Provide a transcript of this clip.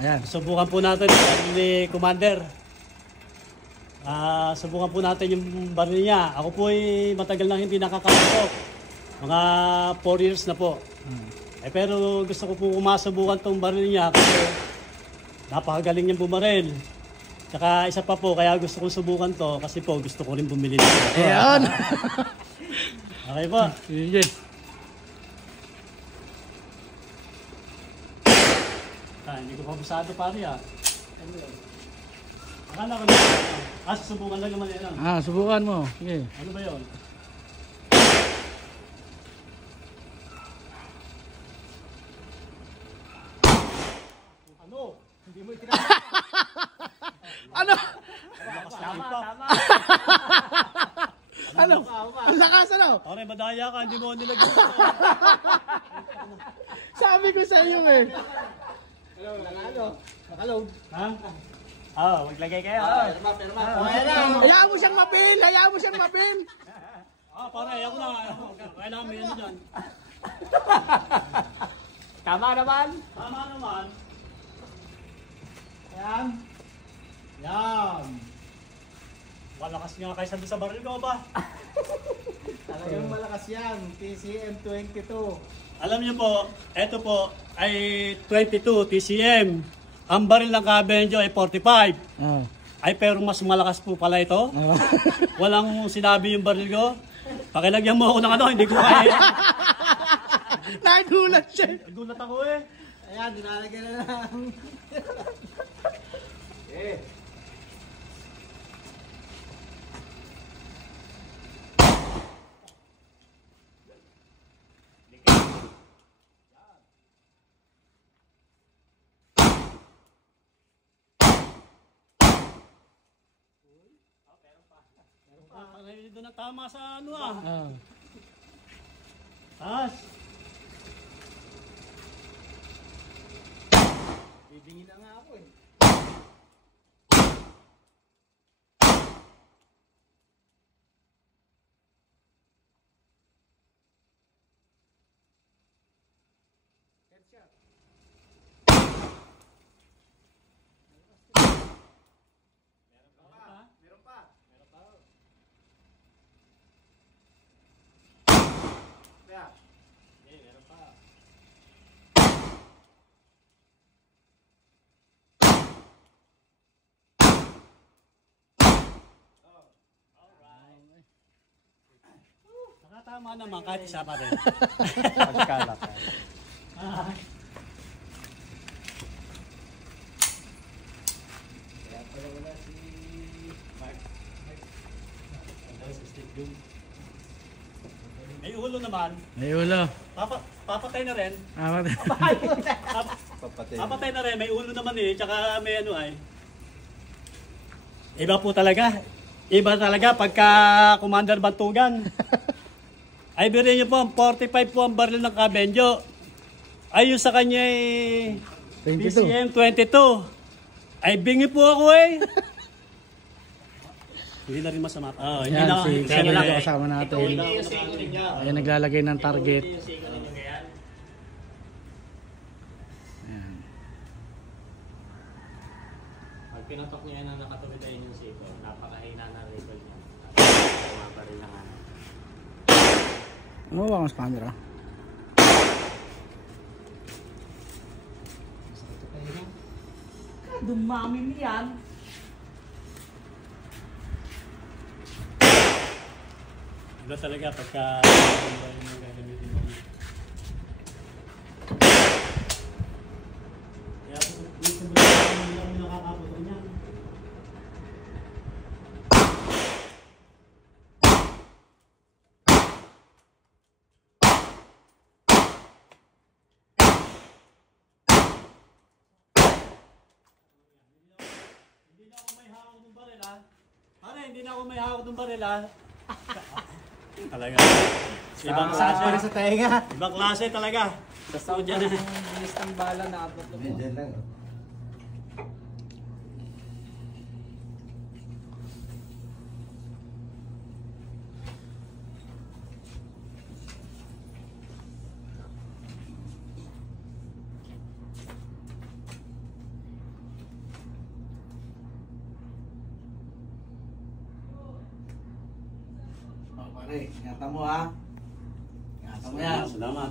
Ayan. Subukan po natin ni Commander. Subukan po natin yung baril niya. Ako po ay matagal na hindi nakakapasok. Mga 4 years na po. Pero gusto ko po masubukan tong baril niya kasi napakagaling niyang bumaril. Tsaka isa pa po, kaya gusto kong subukan to kasi po gusto ko rin bumili nito. Ayan. Okay po. Sige. Hindi ko pa busado pare Ano yun? Akala ko na. Susubukan lang naman yan. Subukan mo. Sige. Ano ba yun? Ano? Hindi mo itinatawag. Ano? Tama. Ano? Ang lakas ano? Pare, madaya ka. Hindi mo nilagyan. Sabi ko sa iyo eh. Nakaload. Ha? Maglagay kayo. Perma. Hayaan mo siyang mapil. Pare, ayaw ko na. Kailangan mo yun dyan. Tama naman. Tama naman. Yan. Malakas nga kaysa doon sa baril ko ba? Talagang malakas yan. TCM 22. Alam niyo po, ito po ay 22 TCM. Ang baril ng Cabenjo ay 45. Ay pero mas malakas po pala ito. Walang sinabi yung baril ko. Pakilagyan mo ako ng ano, hindi ko kaya. Nagulat siya. Nagulat ako eh. Ayan, dinalagyan na lang. Doon na tama sa ano Taas. Bibingin na nga ako eh. Headshot. Meron pa. Kaya. Meron pa. Nakatama naman kahit isa pa rin. Pagkalak. Kaya pala wala si Mark. May ulo naman. May ulo. Papatay na rin. Papatay. Papatay na rin. May ulo naman eh. Tsaka may ano ay. Iba po talaga. Iba talaga pagka Commander Bantugan. Ay birin niyo po, 45 po ang baril ng Cabenjo. Ay yung sa kanya ay 22. PCM 22. Ay bingi po ako eh. Hindi na rin masama. Hindi Yan, na. si Kaya Kamil na- kasama natin. Ayan, naglalagay ng target. Ayan. Pag pinatok niya yan ang nakatuwid ay yung siko, napakahina na rifle niya. Mabaril na nga. Ano ba mas camera? Dumami mo yan. Iba talaga pagka gagamitin mo. Kaya minsan ba hindi kami nakakapunta niyan. Hindi na ako may hawak ng baril ha. Pare, hindi na ako may hawak ng baril ha. Talaga. Ibang klase. Para sa tenga. Ibang klase talaga. Sa sound dyan ang bilis ng bala na abot mo. Diyan lang. Pre, ingatan mo ha. Ingatan mo yan. Salamat.